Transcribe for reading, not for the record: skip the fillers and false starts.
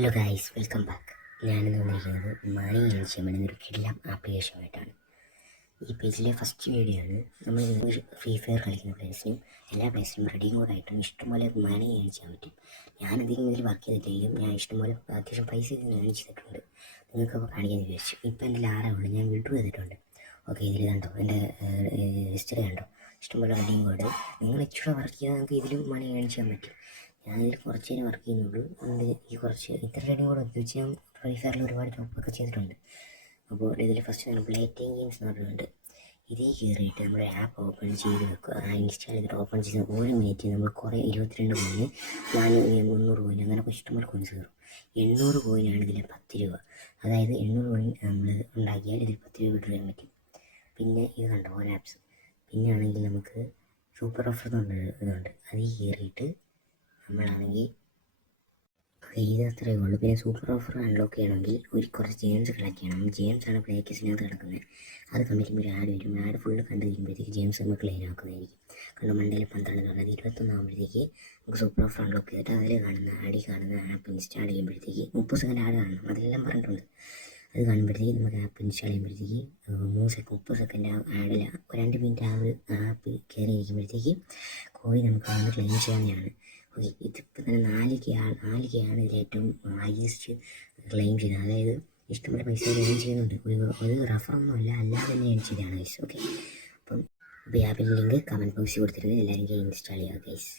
Hello guys, welcome back. ഞാനിന്ന് വന്നിരിക്കുന്നത് മണി earn ചെയ്യാൻ വേണ്ടുന്ന ഒരു കിടിലം ആപ്ലിക്കേഷനായിട്ടാണ്. ഈ പേജിലെ ഫസ്റ്റ് വീഡിയോ ആണ്. നമ്മൾ ഫ്രീ ഫയർ കളിക്കുന്ന പ്ലേസിനും എല്ലാ പ്ലേസിനും റെഡി മോഡായിട്ടും ഇഷ്ടംപോലെ മണി ഏൺ ചെയ്യാൻ പറ്റും. ഞാനധികം ഇതിൽ വർക്ക് ചെയ്തിട്ടില്ലെങ്കിലും ഞാൻ ഇഷ്ടംപോലെ അത്യാവശ്യം പൈസ ഇതിൽ ഏൺ ചെയ്തിട്ടുണ്ട്. നിങ്ങൾക്കപ്പോൾ കാണിക്കാൻ വിചാരിച്ചു. ഇപ്പോൾ എൻ്റെ ലാറുള്ളൂ, ഞാൻ വിഡ്രോ ചെയ്തിട്ടുണ്ട്. ഓക്കെ, ഇതിൽ കണ്ടോ എൻ്റെ ഹിസ്റ്ററി കണ്ടോ, ഇഷ്ടംപോലെ റെഡി മോഡ്. നിങ്ങൾ ഇച്ചിരി വർക്ക് ചെയ്താൽ നമുക്ക് ഇതിലും മണി ഏൺ ചെയ്യാൻ പറ്റും. ഞാനിതിൽ കുറച്ച് നേരം വർക്ക് ചെയ്യുന്നുള്ളൂ. അതുകൊണ്ട് ഈ കുറച്ച് ഇത്ര റെഡി കൂടെ ഉപയോഗിച്ച് ഞാൻ ഫ്രീ ഫയറിൽ ഒരുപാട് ജോബൊക്കെ ചെയ്തിട്ടുണ്ട്. അപ്പോൾ ഇതിൽ ഫസ്റ്റ് നമ്മൾ പ്ലേറ്റിംഗ് ഗെയിംസ് എന്ന് പറഞ്ഞിട്ടുണ്ട്. ഇതിൽ കയറിയിട്ട് നമ്മുടെ ആപ്പ് ഓപ്പൺ ചെയ്ത് വെക്കുക. ഇൻസ്റ്റാൾ ചെയ്തിട്ട് ഓപ്പൺ ചെയ്ത് ഒരു മിനിറ്റ് നമ്മൾ കുറേ 22 കോയിന്, 300 കോയിന്, അങ്ങനെ ഇഷ്ടംപോലെ കോയിൻസ് കയറും. 800 കോയിനാണ് ഇതിൽ 10 രൂപ. അതായത് 800 കോയിൻ നമ്മൾ ഉണ്ടാക്കിയാൽ ഇതിൽ 10 രൂപ വിഡ്രോ ചെയ്യാൻ പറ്റും. പിന്നെ ഇത് കണ്ടോ ഓരോ ആപ്സ്. പിന്നെ ആണെങ്കിൽ നമുക്ക് സൂപ്പർ ഓഫർ ഇതുണ്ട്. അതിൽ കയറിയിട്ട് നമ്മളാണെങ്കിൽ ഇത് അത്രയേ ഉള്ളൂ. പിന്നെ സൂപ്പർ ഓഫർ അൺലോക്ക് ചെയ്യണമെങ്കിൽ കുറച്ച് ജെയിംസ് കളക്ട് ചെയ്യണം. ജെയിംസാണ് പ്ലേ കേസിനകത്ത് കിടക്കുന്നത്. അത് കണ്ടിരിക്കുമ്പോൾ ഒരു ആഡ് വരും. ആഡ് ഫുള്ള് കണ്ടു കഴിയുമ്പോഴത്തേക്ക് ജെയിംസ് നമ്മൾ ക്ലിയർ ആക്കുന്നതായിരിക്കും. കണ്ടു മണ്ടയിൽ 12 പറഞ്ഞത് 21 ആകുമ്പോഴത്തേക്ക് നമുക്ക് സൂപ്പർ ഓഫർ അൺലോക്ക് ചെയ്തിട്ട് അതിൽ കാണുന്ന ആപ്പ് ഇൻസ്റ്റാൾ ചെയ്യുമ്പോഴത്തേക്ക് 30 സെക്കൻഡ് ആഡ് കാണണം. അതെല്ലാം പറഞ്ഞിട്ടുണ്ട്. അത് കാണുമ്പോഴത്തേക്ക് നമുക്ക് ആപ്പ് ഇൻസ്റ്റാൾ ചെയ്യുമ്പോഴത്തേക്ക് 30 സെക്കൻഡ് ആഡിൽ 2 മിനിറ്റ് ആ ഒരു ആപ്പ് കയറി ഇരിക്കുമ്പോഴത്തേക്ക് കോയിൻ നമുക്ക് വന്ന് ക്ലെയിം ചെയ്യാവുന്നതാണ്. ഓക്കെ, ഇതിപ്പോൾ തന്നെ 4K ആണ് ഇതിൽ ഏറ്റവും ഹൈയസ്റ്റ് ക്ലെയിം ചെയ്യുന്നത്. അതായത് ഇഷ്ടംപോലെ പൈസ ക്ലെയിം ചെയ്യുന്നുണ്ട്. ഒരു റഫറൊന്നുമല്ല, അല്ലാതെ തന്നെ ഏൺ ചെയ്തതാണ് ഗൈസ്. ഓക്കെ, അപ്പം ഈ ആപ്പിൻ്റെ ലിങ്ക് കമൻറ്റ് ബോക്സിൽ കൊടുത്തിട്ടുണ്ട്. എല്ലാവരും ഇൻസ്റ്റാൾ ചെയ്യുക ഗൈസ്.